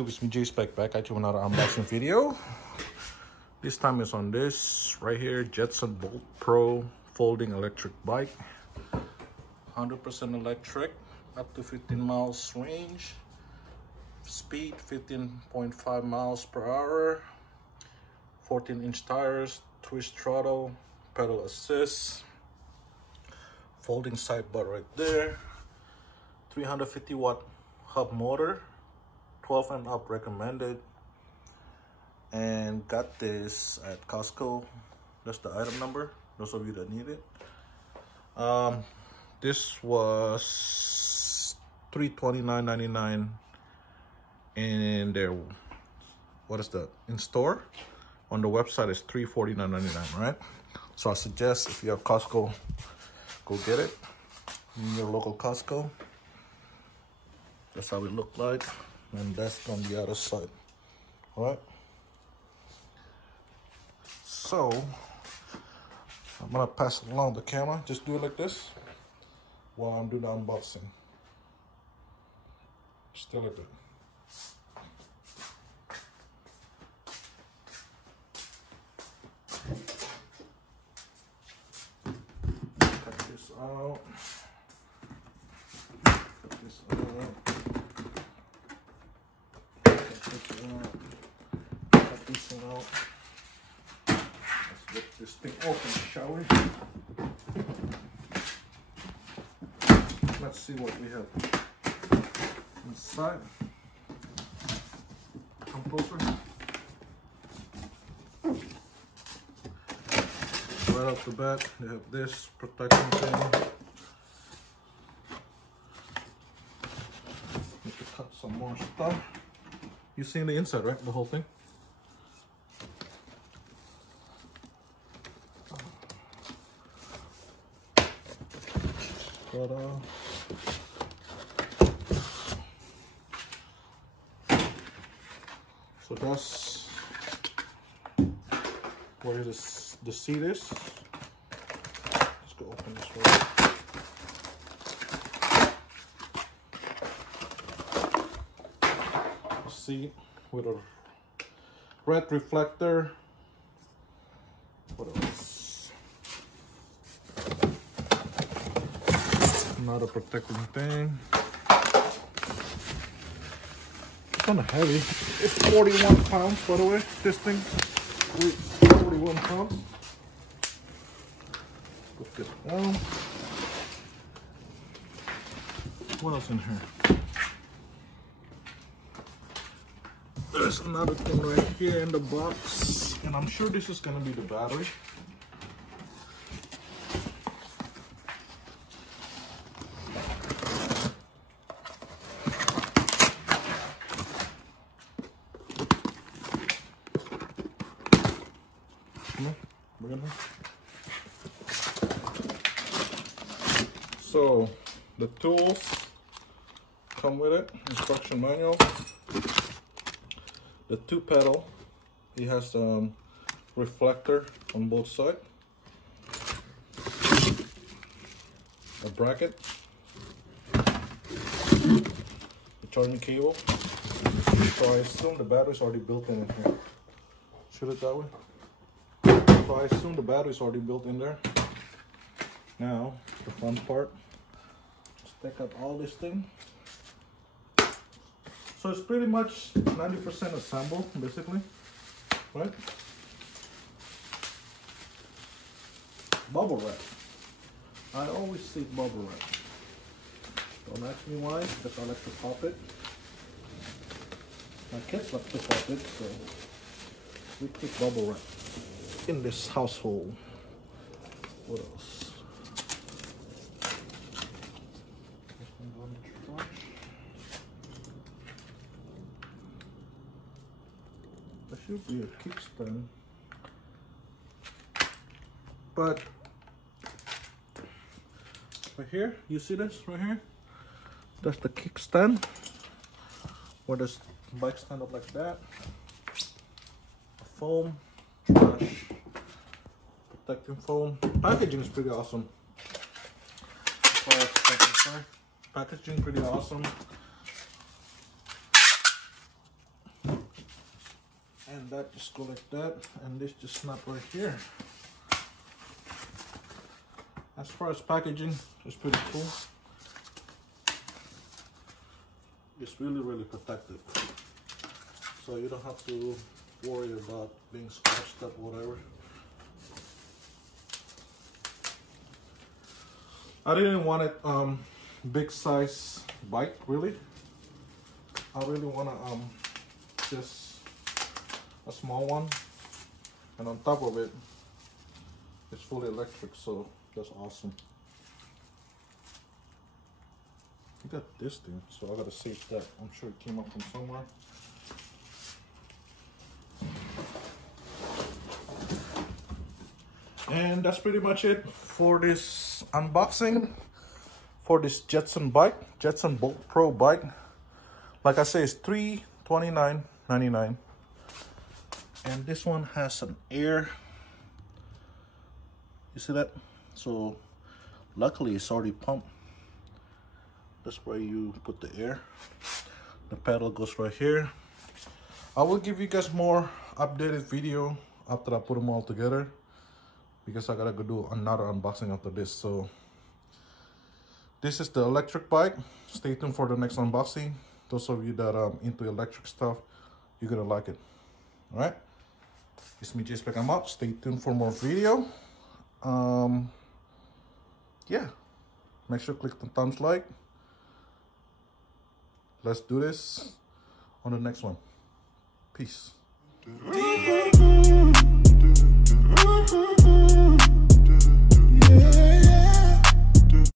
YouTube, it's me J-Spec back at you with another unboxing video. This time it's on this right here, Jetson Bolt Pro folding electric bike. 100% electric, up to 15 miles range. Speed 15.5 miles per hour. 14-inch tires, twist throttle, pedal assist. Folding sidebar right there. 350 watt hub motor. 12 and up recommended, and got this at Costco. That's the item number, those of you that need it. This was $329.99 in their, what is that, in store. On the website is $349.99, right? So I suggest if you have Costco, go get it in your local Costco. That's how it looked like. And that's on the other side. All right, so I'm gonna pass it along the camera. Just do it like this while I'm doing the unboxing. Still like that. Cut this out. Cut this out. Cut this one out. Let's get this thing open, shall we? Let's see what we have inside. Come closer. Right off the bat, they have this protection thing. Need to cut some more stuff. You seen the inside, right? The whole thing. So that's where the seat is. Let's go open this way. Seat with a red reflector. What else? Another protecting thing. It's kind of heavy. It's 41 pounds, by the way. This thing weighs 41 pounds. Put this down. What else in here? There's another thing right here in the box, and I'm sure this is gonna be the battery. So the tools come with it, instruction manual. The two pedal, it has reflector on both sides, a bracket, the charging cable. So I assume the battery's already built in here. Shoot it that way. So I assume the battery's already built in there. Now the fun part. Let's take out all this thing. So it's pretty much 90% assembled, basically, right? Bubble wrap. I always see bubble wrap. Don't ask me why, because I like to pop it. My kids like to pop it, so we put bubble wrap in this household. What else? There should be a kickstand, but right here, you see this right here? That's the kickstand, where this bike stand up like that. A foam, trash, protecting foam. Packaging is pretty awesome. as far as packaging pretty awesome. and that just go like that, and this just snap right here. As far as packaging, it's pretty cool. It's really protected, so you don't have to worry about being scratched up or whatever. I didn't want it big size bike, really. I really want to just a small one, and on top of it, it's fully electric, so that's awesome. I got this thing, so I gotta save that. I'm sure it came up from somewhere. And that's pretty much it for this unboxing for this Jetson bike, Jetson Bolt Pro bike. Like I say, it's $329.99. And this one has an air. You see that? So luckily it's already pumped. That's where you put the air. The pedal goes right here. I will give you guys more updated video after I put them all together, because I gotta go do another unboxing after this. So this is the electric bike. Stay tuned for the next unboxing. Those of you that are into electric stuff, you're gonna like it. All right, it's me, J-Spec. I'm out. Stay tuned for more video. Yeah, make sure to click the thumbs like. Let's do this on the next one. Peace.